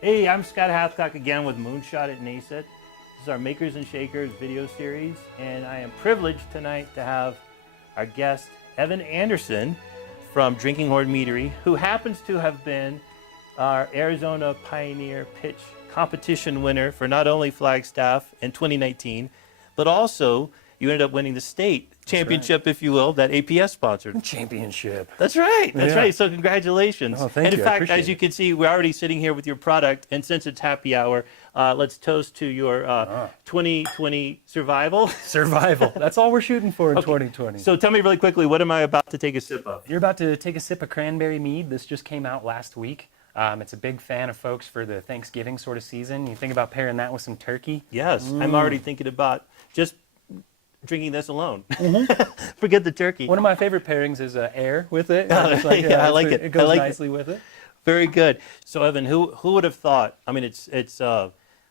Hey, I'm Scott Hathcock again with Moonshot at NASET. This is our Makers and Shakers video series, and I am privileged tonight to have our guest, Evan Anderson from Drinking Horn Meadery, who happens to have been our Arizona Pioneer Pitch competition winner for not only Flagstaff in 2019, but also you ended up winning the state championship, if you will, that APS sponsored. Championship. That's right. That's Yeah. right. So congratulations. Oh, thank and in you. I fact, appreciate as you it. can see, we're already sitting here with your product. And since it's happy hour, let's toast to your 2020 survival. Survival. That's all we're shooting for in 2020. So tell me really quickly, what am I about to take a sip of? You're about to take a sip of cranberry mead. This just came out last week. It's a big fan of folks for the Thanksgiving sort of season. You think about pairing that with some turkey. Yes, I'm already thinking about just drinking this alone. Forget the turkey. One of my favorite pairings is air with it. Yeah, I like it. It goes I like nicely with it. Very good. So Evan, who would have thought? I mean, it's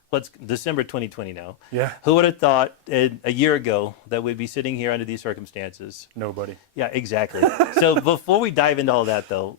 what's December 2020 now. Yeah. Who would have thought a year ago that we'd be sitting here under these circumstances? Nobody. Yeah, exactly. So before we dive into all that, though,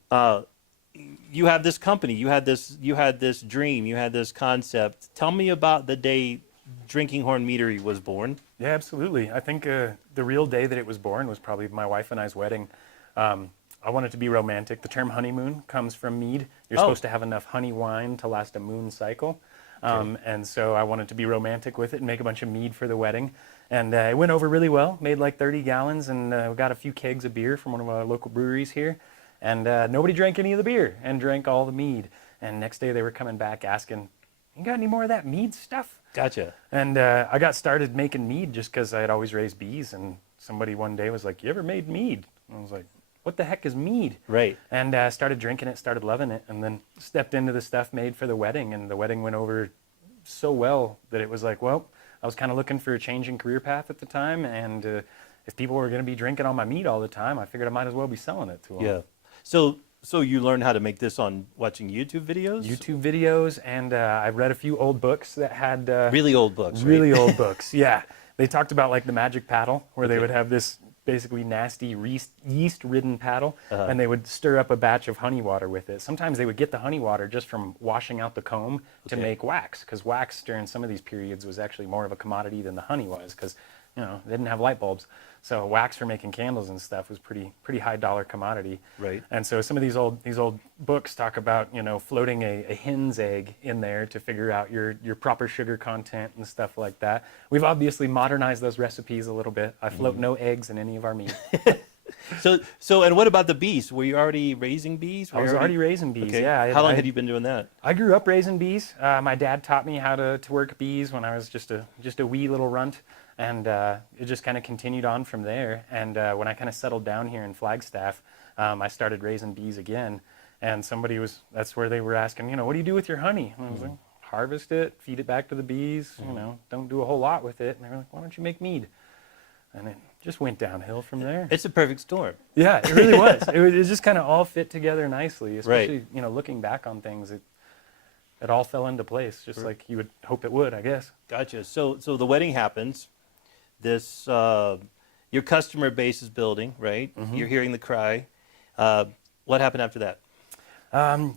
you have this company, you had this dream, you had this concept. Tell me about the day Drinking Horn Meadery was born. Yeah, absolutely. I think the real day that it was born was probably my wife and I's wedding. I wanted to be romantic. The term honeymoon comes from mead. You're supposed to have enough honey wine to last a moon cycle. And so I wanted to be romantic with it and make a bunch of mead for the wedding. And it went over really well, made like 30 gallons, and we got a few kegs of beer from one of our local breweries here. And nobody drank any of the beer and drank all the mead. And next day they were coming back asking, "You got any more of that mead stuff?" Gotcha. And I got started making mead just because I had always raised bees. And somebody one day was like, "You ever made mead?" And I was like, "What the heck is mead?" Right. And started drinking it, started loving it, and then stepped into the stuff made for the wedding. And the wedding went over so well that it was like, well, I was kind of looking for a changing career path at the time. And if people were going to be drinking all my mead all the time, I figured I might as well be selling it to them. Yeah. So you learned how to make this on watching YouTube videos? YouTube videos, and I read a few old books that had Really old books, right? really old books. Yeah, they talked about like the magic paddle, where they would have this basically nasty yeast-ridden paddle, and they would stir up a batch of honey water with it. Sometimes they would get the honey water just from washing out the comb to make wax, because wax during some of these periods was actually more of a commodity than the honey was, because they didn't have light bulbs. So wax for making candles and stuff was pretty high dollar commodity. Right. And so some of these old books talk about floating a hen's egg in there to figure out your proper sugar content and stuff like that. We've obviously modernized those recipes a little bit. I float no eggs in any of our meat. So and what about the bees? Were you already raising bees? I was already raising bees. Okay. Yeah. How long had you been doing that? I grew up raising bees. My dad taught me how to work bees when I was just a wee little runt. And it just kind of continued on from there. And when I kind of settled down here in Flagstaff, I started raising bees again. And that's where they were asking, what do you do with your honey? And I was like, harvest it, feed it back to the bees, don't do a whole lot with it. And they were like, why don't you make mead? And it just went downhill from there. It's a perfect storm. Yeah, it really was. It just kind of all fit together nicely, especially, Right. Looking back on things, it all fell into place, just like you would hope it would, I guess. Gotcha. So the wedding happens. This your customer base is building, right? You're hearing the cry. What happened after that?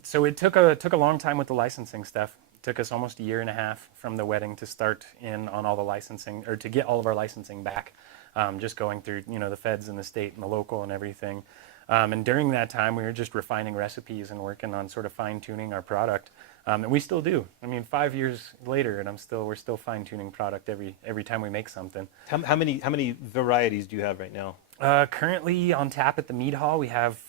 So it took a long time with the licensing stuff. It took us almost a year and a half from the wedding to start in on all the licensing, or to get all of our licensing back. Just going through, the feds and the state and the local and everything. And during that time, we were just refining recipes and working on sort of fine-tuning our product. And we still do. I mean, 5 years later, and we're still fine-tuning product every time we make something. How many varieties do you have right now? Currently on tap at the mead hall, we have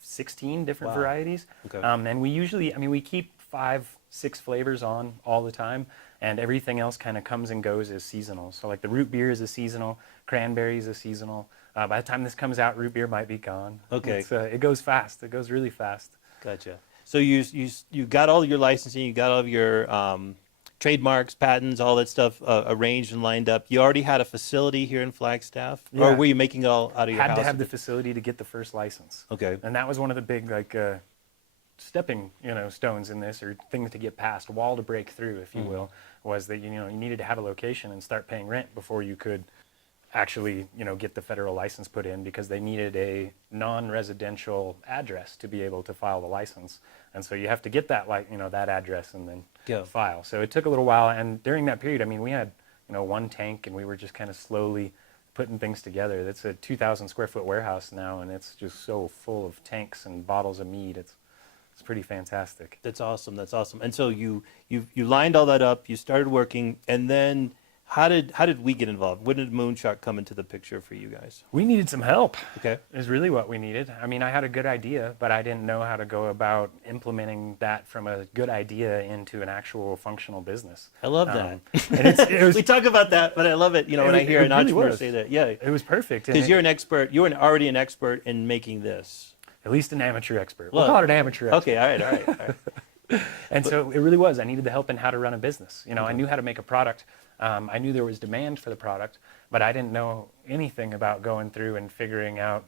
16 different varieties. Okay. And we keep 5-6 flavors on all the time, and everything else kind of comes and goes as seasonal. So like the root beer is a seasonal, cranberry is a seasonal. By the time this comes out, root beer might be gone. Okay. It goes fast. It goes really fast. Gotcha. So you got all your licensing, you got all of your trademarks, patents, all that stuff arranged and lined up. You already had a facility here in Flagstaff, Yeah. or were you making it all out of your house? Had to have the facility to get the first license. Okay. And that was one of the big stepping stones in this, or things to get past, wall to break through, if you will, was that you needed to have a location and start paying rent before you could actually, get the federal license put in because they needed a non-residential address to be able to file the license. And so you have to get that, that address and then file. So it took a little while. And during that period, I mean, we had, one tank and we were just kind of slowly putting things together. That's a 2,000 square foot warehouse now, and it's just so full of tanks and bottles of mead. It's pretty fantastic. That's awesome. That's awesome. And so you lined all that up. You started working, and then how did we get involved? When did Moonshot come into the picture for you guys? We needed some help. Okay, is really what we needed. I mean, I had a good idea, but I didn't know how to go about implementing that from a good idea into an actual functional business. I love that. And it was, we talk about that, but I love it. When I hear an entrepreneur say that, yeah, it was perfect. Because you're an expert. You're already an expert in making this. At least an amateur expert. We'll call it an amateur expert. Okay, all right. And so it really was. I needed the help in how to run a business. I knew how to make a product. I knew there was demand for the product, but I didn't know anything about going through and figuring out.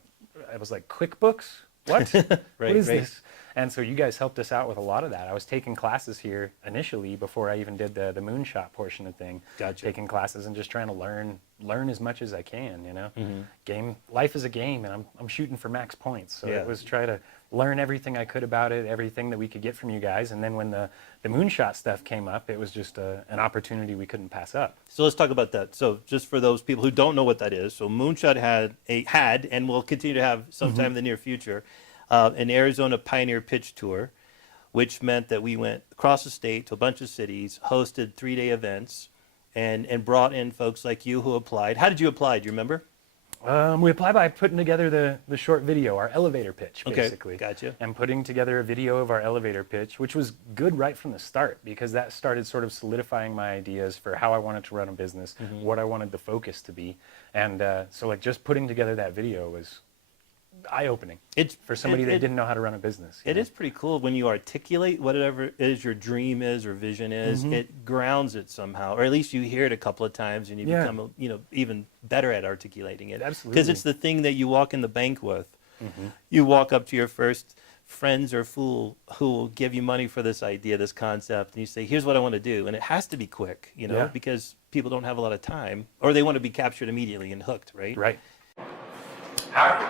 I was like, QuickBooks? What? What is this? And so you guys helped us out with a lot of that. I was taking classes here initially before I even did the Moonshot portion of thing. Gotcha. Taking classes and just trying to learn as much as I can. Life is a game, and I'm shooting for max points. So it was try to learn everything I could about it, everything that we could get from you guys. And then when the Moonshot stuff came up, it was just an opportunity we couldn't pass up. So let's talk about that. So just for those people who don't know what that is, so Moonshot had and will continue to have sometime in the near future, an Arizona Pioneer Pitch Tour, which meant that we went across the state to a bunch of cities, hosted 3-day events, and brought in folks like you who applied. How did you apply? Do you remember? We applied by putting together the short video, our elevator pitch, basically. Okay, gotcha. And putting together a video of our elevator pitch, which was good right from the start because that started sort of solidifying my ideas for how I wanted to run a business, what I wanted the focus to be. And so just putting together that video was eye-opening. It's for somebody that didn't know how to run a business. It is pretty cool when you articulate whatever it is your dream is or vision is. It grounds it somehow, or at least you hear it a couple of times and you become even better at articulating it. Absolutely. Because it's the thing that you walk in the bank with. You walk up to your first friends or fool who will give you money for this idea, this concept, and you say, here's what I want to do. And it has to be quick, because people don't have a lot of time, or they want to be captured immediately and hooked, right? Right. Howdy.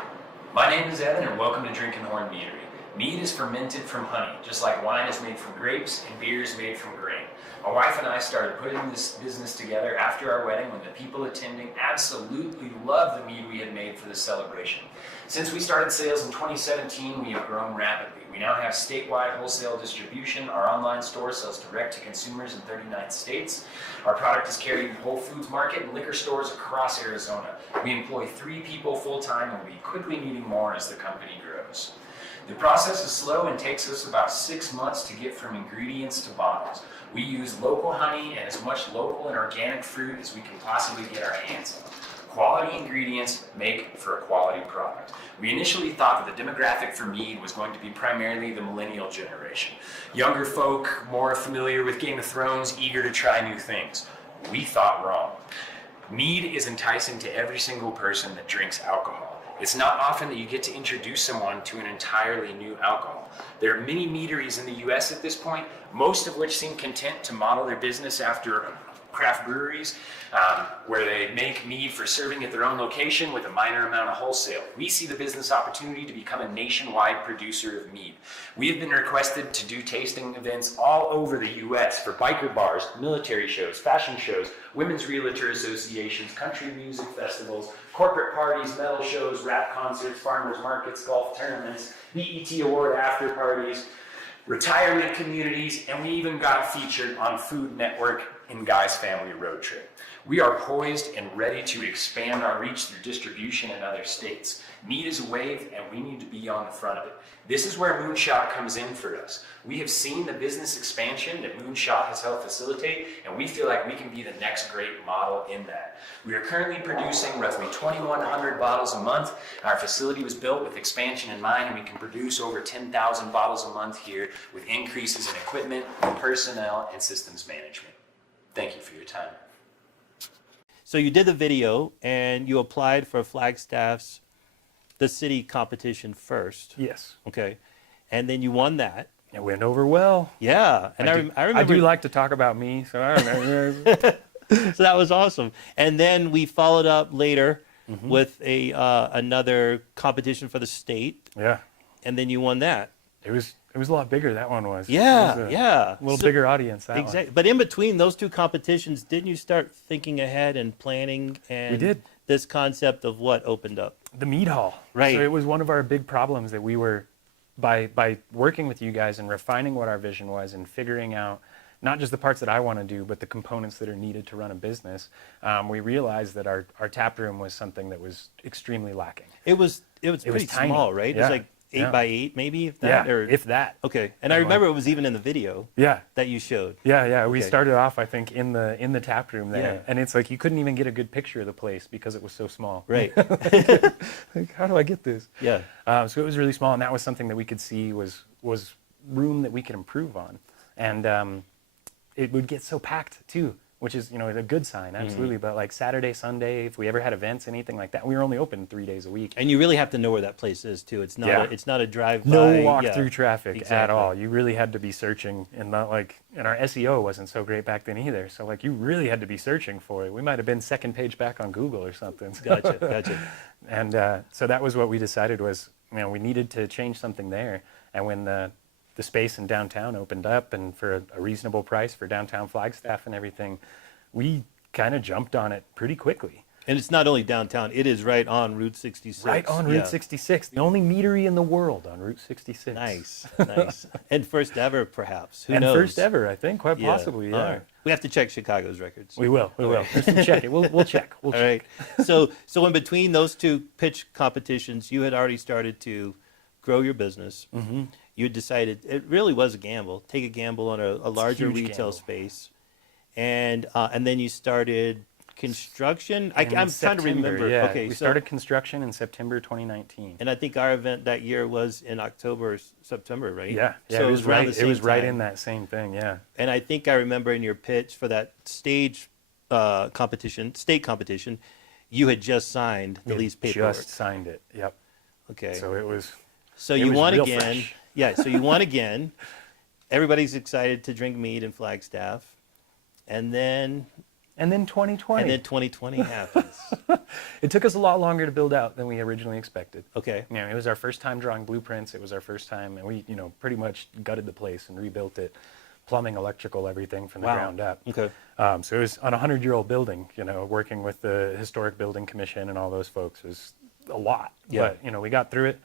My name is Evan, and welcome to Drinking Horn Meadery. Mead is fermented from honey, just like wine is made from grapes and beer is made from grain. My wife and I started putting this business together after our wedding when the people attending absolutely loved the mead we had made for the celebration. Since we started sales in 2017, we have grown rapidly. We now have statewide wholesale distribution. Our online store sells direct to consumers in 39 states. Our product is carried in Whole Foods Market and liquor stores across Arizona. We employ 3 people full-time and we'll be quickly needing more as the company grows. The process is slow and takes us about 6 months to get from ingredients to bottles. We use local honey and as much local and organic fruit as we can possibly get our hands on. Quality ingredients make for a quality product. We initially thought that the demographic for mead was going to be primarily the millennial generation. Younger folk, more familiar with Game of Thrones, eager to try new things. We thought wrong. Mead is enticing to every single person that drinks alcohol. It's not often that you get to introduce someone to an entirely new alcohol. There are many meaderies in the US at this point, most of which seem content to model their business after craft breweries, where they make mead for serving at their own location with a minor amount of wholesale. We see the business opportunity to become a nationwide producer of mead. We have been requested to do tasting events all over the US for biker bars, military shows, fashion shows, women's realtor associations, country music festivals, corporate parties, metal shows, rap concerts, farmers markets, golf tournaments, BET award after parties, retirement communities, and we even got featured on Food Network in Guy's Family Road Trip. We are poised and ready to expand our reach through distribution in other states. Mead is a wave, and we need to be on the front of it. This is where Moonshot comes in for us. We have seen the business expansion that Moonshot has helped facilitate, and we feel like we can be the next great model in that. We are currently producing roughly 2,100 bottles a month. Our facility was built with expansion in mind, and we can produce over 10,000 bottles a month here with increases in equipment, personnel, and systems management. Thank you for your time. So you did the video and you applied for Flagstaff's the city competition first. Yes. Okay. And then you won that. It went over well. Yeah. And I remember. I do like to talk about me, so I remember. So that was awesome. And then we followed up later with a another competition for the state, Yeah. and then you won that. It was a lot bigger, that one was. Yeah, It was yeah. a little bigger audience, that one. Exactly. But in between those two competitions, didn't you start thinking ahead and planning? And We did. This concept of what opened up? The meat hall. Right. So it was one of our big problems that we were, by working with you guys and refining what our vision was and figuring out not just the parts that I want to do, but the components that are needed to run a business, we realized that our tap room was something that was extremely lacking. It was pretty tiny. small, right? It was Yeah. like 8 by 8, maybe, if that. Yeah, Or, if that. okay. And I remember it was even in the video Yeah. that you showed. Yeah. We Okay. started off, I think, in the tap room there, Yeah. and it's like you couldn't even get a good picture of the place because it was so small. Right. Like, how do I get this? Yeah. So it was really small, and that was something that we could see was room that we could improve on, and it would get so packed too, which is a good sign, absolutely. But like Saturday, Sunday, if we ever had events, anything like that, we were only open 3 days a week. And you really have to know where that place is too. It's not Yeah. it's not a drive-by. No walk-through traffic at exactly. all. You really had to be searching, and not like, and our SEO wasn't so great back then either. So like, you really had to be searching for it. We might have been second page back on Google or something. Gotcha. And so that was what we decided was, we needed to change something there. And when the space in downtown opened up, and for a reasonable price for downtown Flagstaff and everything, we kind of jumped on it pretty quickly. And it's not only downtown; it is right on Route 66. Right on Route 66, the only meadery in the world on Route 66. Nice. And first ever, perhaps. Who and knows? first ever, I think, quite possibly. Yeah. All right. We have to check Chicago's records. We will. Just to check it. We'll check. All right. So in between those two pitch competitions, you had already started to grow your business. Mm-hmm. You decided it really was a gamble. Take a gamble on a larger retail gamble. space, and then you started construction. I'm trying to September, remember. Yeah. Okay, We so started construction in September 2019. and I think our event that year was in October, or September, right? Yeah. So it was around right. the It same was right time. in that same thing. Yeah. And I think I remember in your pitch for that state competition, you had just signed the lease paperwork. Just signed it. Yep. Okay. So it was. So it you was won real again. fresh. Yeah, so you won again. Everybody's excited to drink mead in Flagstaff. And then 2020. 2020 happens. It took us a lot longer to build out than we originally expected. Okay. It was our first time drawing blueprints. It was our first time, and we, pretty much gutted the place and rebuilt it, plumbing, electrical, everything from the ground up. Okay. So it was on a 100-year-old building. Working with the Historic Building Commission and all those folks was a lot. Yeah. But we got through it.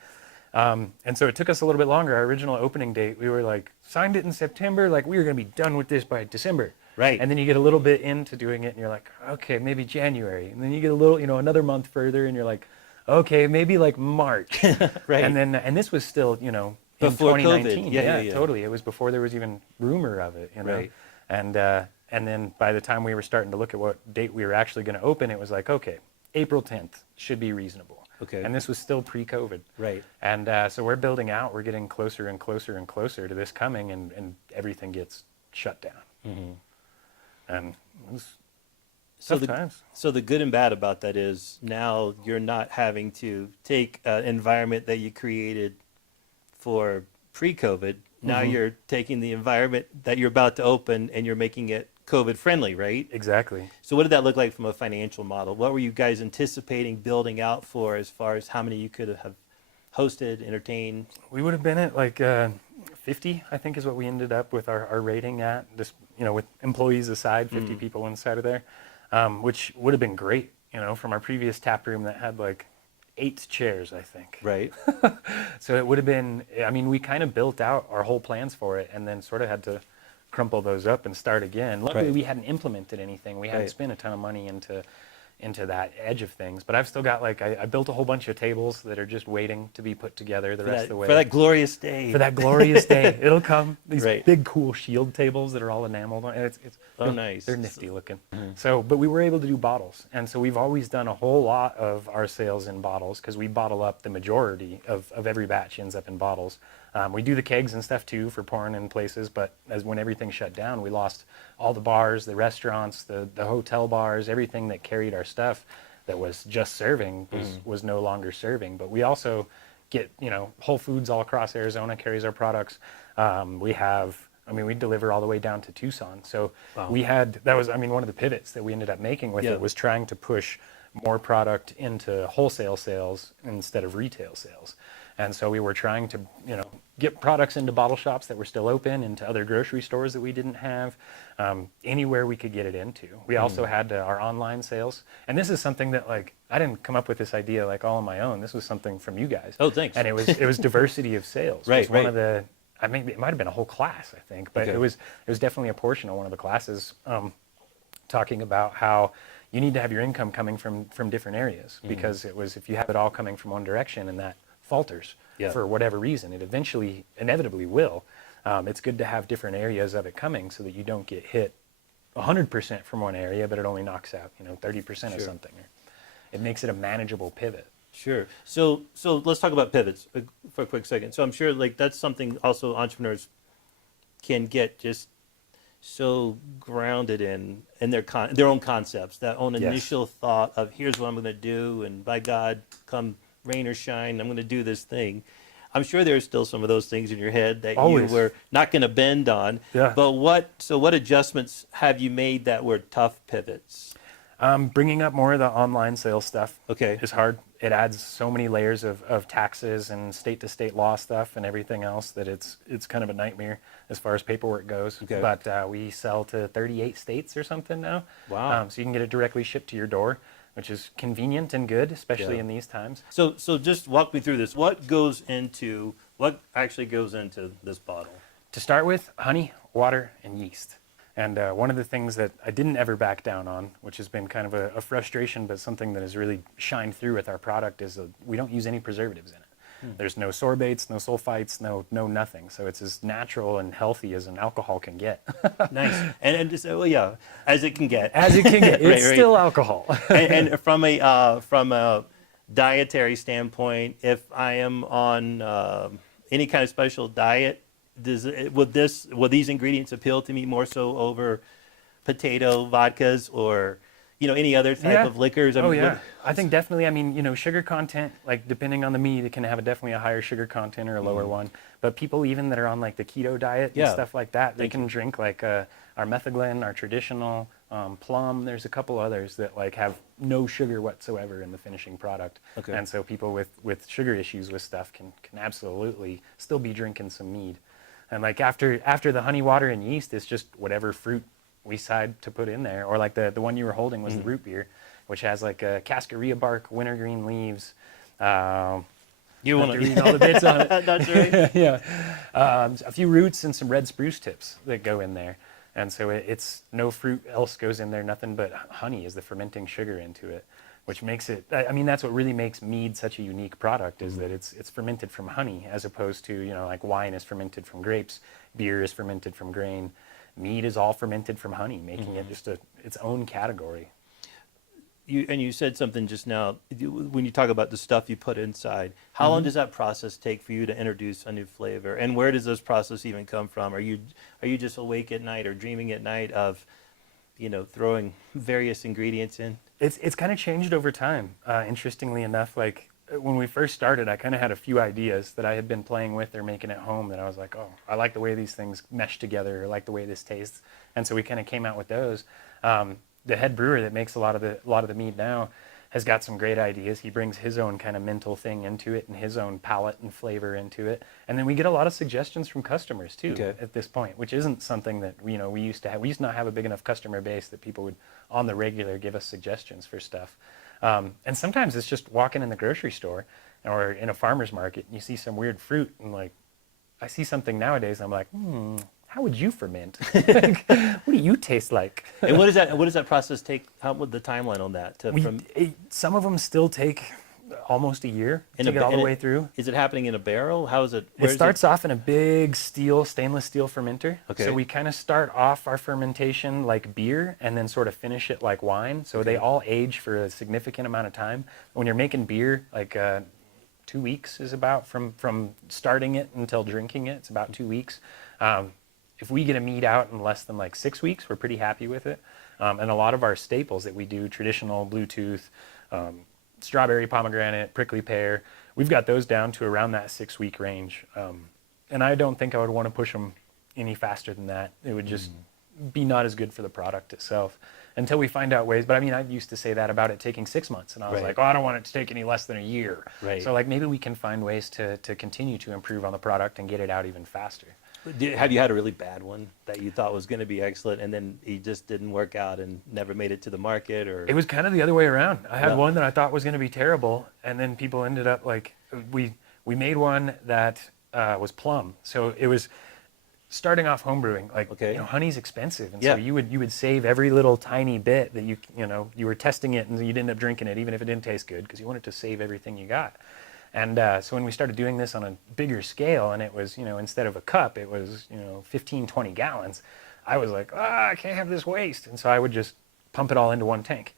And so it took us a little bit longer. Our original opening date, we were like, signed it in September, like we were going to be done with this by December. Right. And then you get a little bit into doing it, and you're like, okay, maybe January. And then you get a little, another month further, and you're like, okay, maybe like March. Right. And this was still, in Before 2019. COVID. Yeah. Totally. It was before there was even rumor of it, Right. And then by the time we were starting to look at what date we were actually going to open, it was like, okay, April 10th should be reasonable. Okay. And this was still pre-COVID. Right. And so we're building out. We're getting closer and closer and closer to this coming, and everything gets shut down. Mm-hmm. And it was tough times. So the good and bad about that is now you're not having to take an environment that you created for pre-COVID. Now you're taking the environment that you're about to open and you're making it COVID friendly, right? Exactly. So what did that look like from a financial model? What were you guys anticipating building out for as far as how many you could have hosted, entertained? We would have been at like 50, I think is what we ended up with our rating at, just, with employees aside, 50 people inside of there, which would have been great, from our previous tap room that had like 8 chairs, I think. Right. So it would have been, we kind of built out our whole plans for it and then sort of had to crumple those up and start again. Luckily, Right. we hadn't implemented anything. We hadn't Right. spent a ton of money into that edge of things. But I've still got I built a whole bunch of tables that are just waiting to be put together the rest of the way. For that glorious day. For that glorious day. It'll come. These Right. big, cool shield tables that are all enameled on. Nice. They're nifty looking. So, but we were able to do bottles. And so we've always done a whole lot of our sales in bottles because we bottle up the majority of every batch ends up in bottles. We do the kegs and stuff too for pouring in places, but when everything shut down, we lost all the bars, the restaurants, the hotel bars, everything that carried our stuff that was just serving was no longer serving. But we also get, Whole Foods all across Arizona carries our products. We have I mean, we deliver all the way down to Tucson. So Wow. we had, that was, I mean, one of the pivots that we ended up making with Yeah. it was trying to push more product into wholesale sales instead of retail sales. And so we were trying to, you know, get products into bottle shops that were still open, into other grocery stores that we didn't have, anywhere we could get it into. We also had our online sales. And this is something that, like, I didn't come up with this idea like all on my own. This was something from you guys. Oh, thanks. And it was diversity of sales. Right, was one right. of the, I mean, it might have been a whole class, I think, but Okay. it was definitely a portion of one of the classes, talking about how you need to have your income coming from different areas, because it was, if you have it all coming from one direction and that falters Yeah. for whatever reason, it inevitably will. It's good to have different areas of it coming so that you don't get hit 100% from one area, but it only knocks out, you know, 30% of Sure. something. It makes it a manageable pivot. Sure. So let's talk about pivots for a quick second. So I'm sure like that's something also entrepreneurs can get just so grounded in their own concepts, that own Yes. initial thought of here's what I'm going to do, and by God, come rain or shine, I'm going to do this thing. I'm sure there's still some of those things in your head that Always. you were not going to bend on. Yeah. But what adjustments have you made that were tough pivots? Bringing up more of the online sales stuff Okay. is hard. It adds so many layers of taxes and state-to-state law stuff and everything else that it's kind of a nightmare as far as paperwork goes. Okay. But we sell to 38 states or something now. Wow. So you can get it directly shipped to your door, which is convenient and good, especially Yeah. in these times. So just walk me through this. What actually goes into this bottle? To start with, honey, water, and yeast. And one of the things that I didn't ever back down on, which has been kind of a frustration, but something that has really shined through with our product, is that we don't use any preservatives in it. There's no sorbates, no sulfites, no nothing. So it's as natural and healthy as an alcohol can get. Nice. And just, well, yeah, as it can get. As it can get. It's Right. still alcohol. and from a dietary standpoint, if I am on any kind of special diet, would these ingredients appeal to me more so over potato vodkas or any other type of liquors? I Oh, mean, yeah. I think definitely, I mean, sugar content, like depending on the meat, it can have definitely a higher sugar content or a lower one. But people even that are on like the keto diet and Yeah. stuff like that, they can drink like our Methaglen, our traditional plum. There's a couple others that like have no sugar whatsoever in the finishing product. Okay. And so people with sugar issues with stuff can absolutely still be drinking some mead. And like after the honey, water, and yeast, it's just whatever fruit we decide to put in there. Or like the one you were holding was the root beer, which has like a cascarilla bark, wintergreen leaves. you want to read all the bits on it. That's right. Yeah. A few roots and some red spruce tips that go in there. And so it's no fruit else goes in there, nothing but honey is the fermenting sugar into it, which makes it, I mean, that's what really makes mead such a unique product, is that it's fermented from honey, as opposed to, like wine is fermented from grapes, beer is fermented from grain. Mead is all fermented from honey, making it just its own category. You said something just now when you talk about the stuff you put inside. How long does that process take for you to introduce a new flavor? And where does this process even come from? Are you just awake at night or dreaming at night of, throwing various ingredients in? It's kind of changed over time. Interestingly enough, like when we first started, I kind of had a few ideas that I had been playing with or making at home that I was like, oh, I like the way these things mesh together, or like the way this tastes. And so we kind of came out with those. The head brewer that makes a lot of the mead now has got some great ideas. He brings his own kind of mental thing into it and his own palate and flavor into it. And then we get a lot of suggestions from customers too at this point, which isn't something that we used to have. We used to not have a big enough customer base that people would on the regular give us suggestions for stuff. And sometimes it's just walking in the grocery store or in a farmer's market and you see some weird fruit, and like I see something nowadays and I'm like, how would you ferment? Like, what do you taste like? And what does that process take? How would the timeline on that? Some of them still take almost a year to get all the way through. Is it happening in a barrel? How is it? It starts off in a big stainless steel fermenter. Okay. So we kind of start off our fermentation like beer and then sort of finish it like wine. So they all age for a significant amount of time. When you're making beer, like 2 weeks is about from starting it until drinking it. It's about 2 weeks. If we get a mead out in less than like 6 weeks, we're pretty happy with it. And a lot of our staples that we do, traditional Bluetooth, strawberry, pomegranate, prickly pear, we've got those down to around that 6 week range. And I don't think I would want to push them any faster than that. It would just be not as good for the product itself until we find out ways. But I mean, I used to say that about it taking 6 months, and I was Right. like, oh, I don't want it to take any less than a year. Right. So like maybe we can find ways to continue to improve on the product and get it out even faster. Have you had a really bad one that you thought was going to be excellent, and then he just didn't work out and never made it to the market? Or It was kind of the other way around. I had Yeah. one that I thought was going to be terrible, and then people ended up like, we made one that was plum. So it was starting off homebrewing. Like, Okay. you know, honey's expensive, and Yeah. so you would save every little tiny bit that you were testing it, and you'd end up drinking it even if it didn't taste good, because you wanted to save everything you got. And so when we started doing this on a bigger scale, and it was, instead of a cup, it was, 15, 20 gallons, I was like, I can't have this waste. And so I would just pump it all into one tank.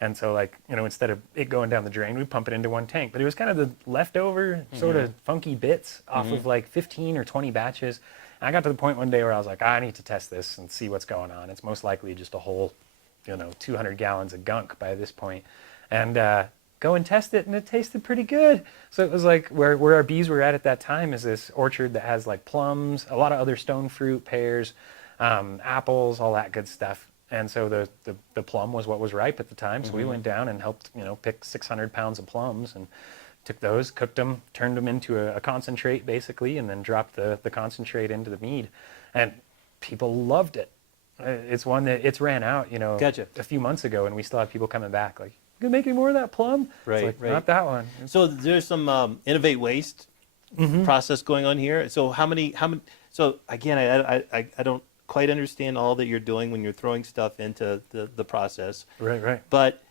And so like, instead of it going down the drain, we'd pump it into one tank. But it was kind of the leftover sort of funky bits off of like 15 or 20 batches. And I got to the point one day where I was like, I need to test this and see what's going on. It's most likely just a whole, 200 gallons of gunk by this point. And go and test it, and it tasted pretty good. So it was like where our bees were at that time is this orchard that has like plums, a lot of other stone fruit, pears, apples, all that good stuff. And so the plum was what was ripe at the time. So we went down and helped, pick 600 pounds of plums and took those, cooked them, turned them into a concentrate basically, and then dropped the concentrate into the mead. And people loved it. It's one that it's ran out, Gotcha. a few months ago, and we still have people coming back like, you gonna make any more of that plum? Right, It's like, right. not that one. So there's some innovate waste process going on here. So how many? So again, I don't quite understand all that you're doing when you're throwing stuff into the process. Right. But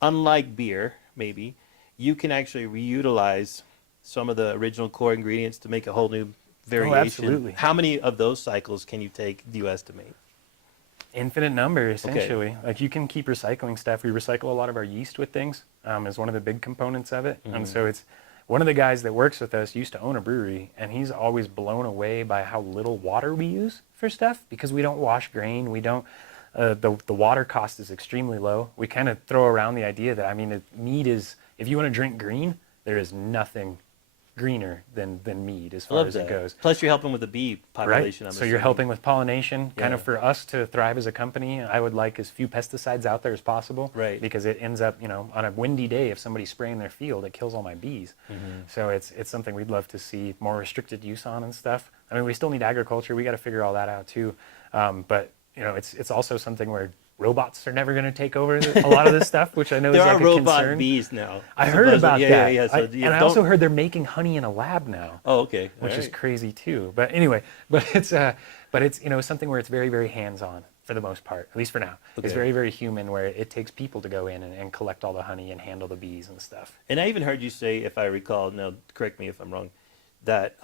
unlike beer, maybe you can actually reutilize some of the original core ingredients to make a whole new variation. absolutely. How many of those cycles can you take? Do you estimate? Infinite number, essentially. Like you can keep recycling stuff. We recycle a lot of our yeast with things, is one of the big components of it. And so it's one of the guys that works with us used to own a brewery, and he's always blown away by how little water we use for stuff, because we don't wash grain. We don't, the water cost is extremely low. We kind of throw around the idea that, mead is, if you want to drink green, there is nothing greener than mead as far as it goes. Plus, you're helping with the bee population. Right. I'm So you're assuming. helping with pollination. Kind of Yeah. for us to thrive as a company, I would like as few pesticides out there as possible. Right. Because it ends up, on a windy day, if somebody's spraying their field, it kills all my bees. So it's something we'd love to see more restricted use on and stuff. We still need agriculture. We got to figure all that out too. But it's also something where robots are never going to take over a lot of this stuff, which I know There is like are a robot concern. bees now. I heard about Yeah, that. yeah. So And I also heard they're making honey in a lab now. Oh, okay. Which All is right. crazy too. But anyway, it's something where it's very, very hands-on for the most part, at least for now. Okay. It's very, very human, where it takes people to go in and collect all the honey and handle the bees and stuff. And I even heard you say, if I recall, now correct me if I'm wrong, that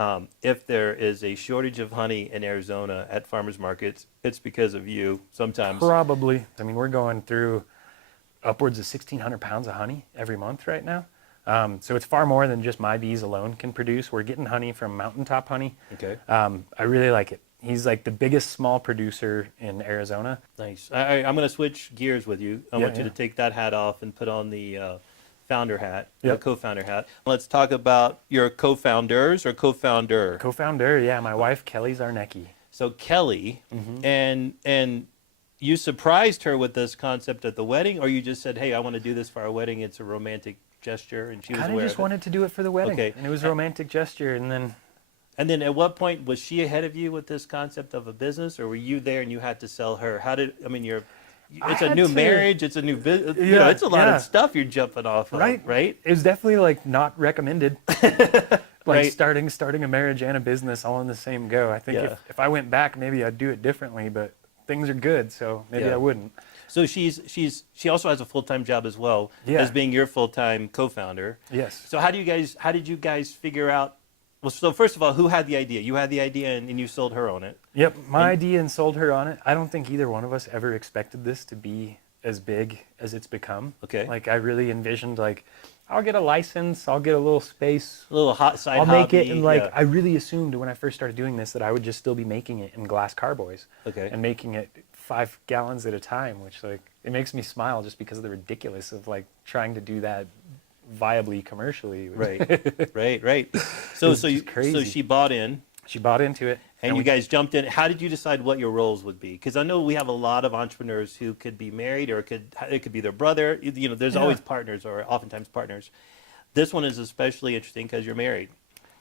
if there is a shortage of honey in Arizona at farmers markets, it's because of you sometimes. Probably. We're going through upwards of 1,600 pounds of honey every month right now. So it's far more than just my bees alone can produce. We're getting honey from Mountaintop Honey. Okay. I really like it. He's like the biggest small producer in Arizona. Nice. I'm going to switch gears with you. I want you to take that hat off and put on the founder hat, the co-founder hat. Let's talk about your co-founders or co-founder. Co-founder, yeah. My wife, Kelly Zarnecki. So Kelly, and you surprised her with this concept at the wedding, or you just said, hey, I want to do this for our wedding. It's a romantic gesture, and she was Kind of aware just of it. wanted to do it for the wedding. Okay. And it was a romantic gesture, and then... And then at what point was she ahead of you with this concept of a business, or were you there and you had to sell her? It's a new marriage, it's a new business, it's a lot of stuff you're jumping off of, right? It was definitely like not recommended. Right. starting a marriage and a business all in the same go. I think if I went back, maybe I'd do it differently, but things are good, so maybe I wouldn't. So she also has a full-time job as well as being your full-time co-founder. Yes. So how did you guys figure out? Well, so first of all, who had the idea? You had the idea and you sold her on it. Yep, my idea and sold her on it. I don't think either one of us ever expected this to be as big as it's become. Okay. Like I really envisioned I'll get a license, I'll get a little space. A little hot side I'll hobby. make it, and I really assumed when I first started doing this that I would just still be making it in glass carboys. Okay. And making it 5 gallons at a time, which it makes me smile just because of the ridiculous of trying to do that viably commercially. Right. So It's just crazy. she bought in. She bought into it. And you guys jumped in. How did you decide what your roles would be? Because I know we have a lot of entrepreneurs who could be married, or it could be their brother. You know, there's always partners, or oftentimes partners. This one is especially interesting because you're married.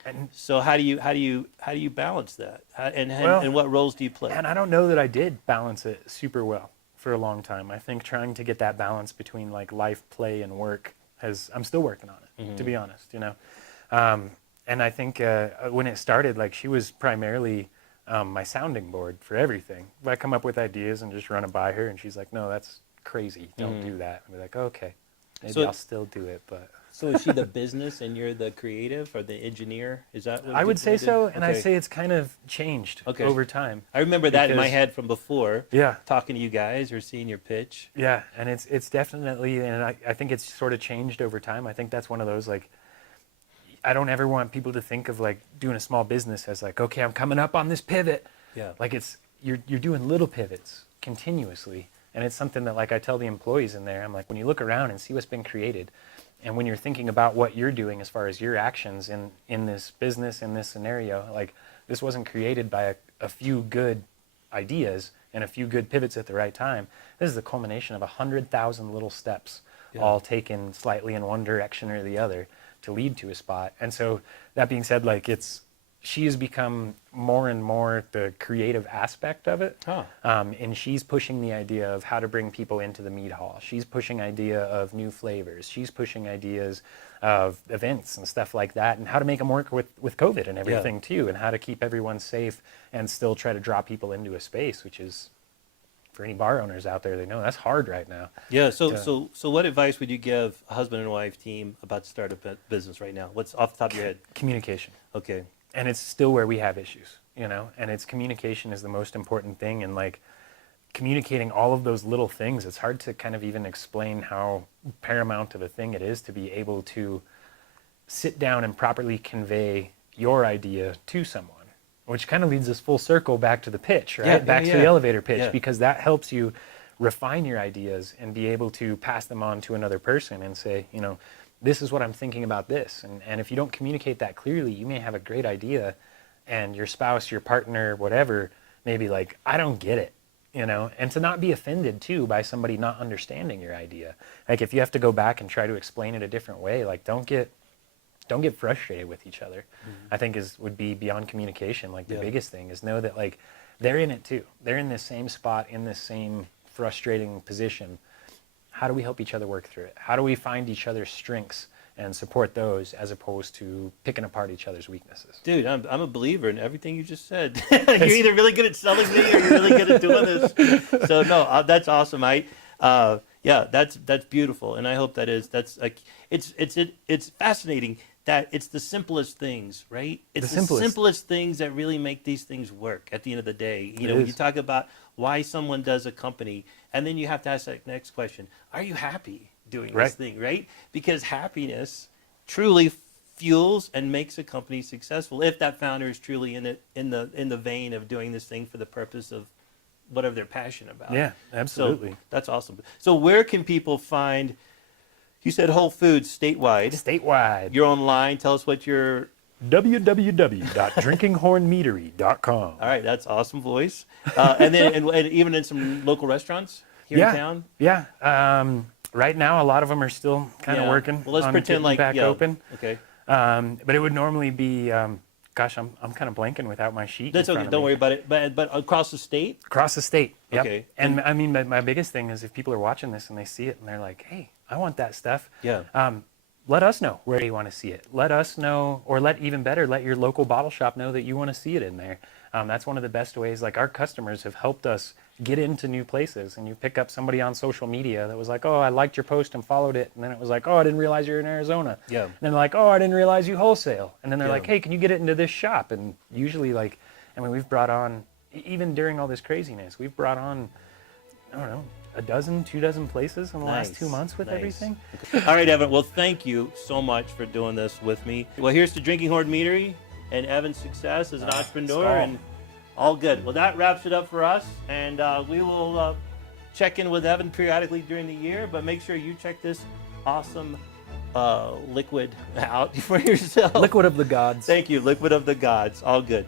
And so how do you balance that? And what roles do you play? And I don't know that I did balance it super well for a long time. I think trying to get that balance between like life, play, and work I'm still working on it, to be honest, you know. And I think when it started, like she was primarily my sounding board for everything. I come up with ideas and just run it by her, and she's like, "No, that's crazy. Don't do that." I'd be like, "Okay, maybe I'll still do it." But so is she the business and you're the creative or the engineer? Is that what I would say so, and okay. I say it's kind of changed over time. I remember that in my head from before. Yeah, talking to you guys or seeing your pitch. Yeah, and it's definitely, and I think it's sort of changed over time. I think that's one of those, like, I don't ever want people to think of like doing a small business as like, okay, I'm coming up on this pivot. Yeah. Like you're doing little pivots continuously, and it's something that like I tell the employees in there. I'm like, when you look around and see what's been created, and when you're thinking about what you're doing as far as your actions in this business, in this scenario, like this wasn't created by a few good ideas and a few good pivots at the right time. This is the culmination of 100,000 little steps, all taken slightly in one direction or the other to lead to a spot. And so that being said, like she has become more and more the creative aspect of it. And she's pushing the idea of how to bring people into the mead hall. She's pushing idea of new flavors. She's pushing ideas of events and stuff like that, and how to make them work with COVID and everything too, and how to keep everyone safe and still try to draw people into a space, which is, for any bar owners out there, they know that's hard right now. Yeah. So what advice would you give a husband and wife team about to start a business right now? What's off the top of your head? Communication. Okay. And it's still where we have issues, you know, and it's communication is the most important thing. And like communicating all of those little things, it's hard to kind of even explain how paramount of a thing it is to be able to sit down and properly convey your idea to someone, which kind of leads us full circle back to the pitch, right? Back to the elevator pitch, because that helps you refine your ideas and be able to pass them on to another person and say, you know, this is what I'm thinking about this. And if you don't communicate that clearly, you may have a great idea and your spouse, your partner, whatever, may be like, I don't get it, you know, and to not be offended too by somebody not understanding your idea. Like if you have to go back and try to explain it a different way, like don't get frustrated with each other. I think would be beyond communication. Like the biggest thing is know that like they're in it too. They're in this same spot, in this same frustrating position. How do we help each other work through it? How do we find each other's strengths and support those as opposed to picking apart each other's weaknesses? Dude, I'm a believer in everything you just said. You're either really good at selling me or you're really good at doing this. So no, that's awesome. That's beautiful, and I hope that's like it's fascinating that it's the simplest things, right? It's the simplest things that really make these things work at the end of the day. You know, when you talk about why someone does a company, and then you have to ask that next question: are you happy doing this thing, right? Because happiness truly fuels and makes a company successful if that founder is truly in the vein of doing this thing for the purpose of whatever they're passionate about. Yeah, absolutely. So that's awesome. So where can people find? You said Whole Foods statewide. Statewide. You're online. Tell us what your www.drinkinghornmeadery.com. All right, that's awesome voice. And then and even in some local restaurants here in town. Yeah. Right now, a lot of them are still kind of working. Well, let's pretend like back open. Okay. But it would normally be. Gosh, I'm kind of blanking without my sheet. That's okay. Don't worry about it. But across the state. Across the state. Yep. Okay. And I mean, my biggest thing is if people are watching this and they see it and they're like, "Hey, I want that stuff." Yeah. Let us know where you want to see it. Let us know, or let your local bottle shop know that you want to see it in there. That's one of the best ways. Like our customers have helped us get into new places. And you pick up somebody on social media that was like, "Oh, I liked your post and followed it," and then it was like, "Oh, I didn't realize you're in Arizona." Yeah. And then they're like, "Oh, I didn't realize you wholesale." And then they're like, "Hey, can you get it into this shop?" And usually, like, I mean, we've brought on, even during all this craziness, we've brought on, I don't know, 2 dozen places in the last 2 months with everything. Okay. All right, Evan. Well, thank you so much for doing this with me. Well, here's to Drinking Horn Meadery and Evan's success as an entrepreneur, and all good. Well, that wraps it up for us, and we will check in with Evan periodically during the year, but make sure you check this awesome liquid out for yourself. Liquid of the gods. Thank you, Liquid of the Gods. All good.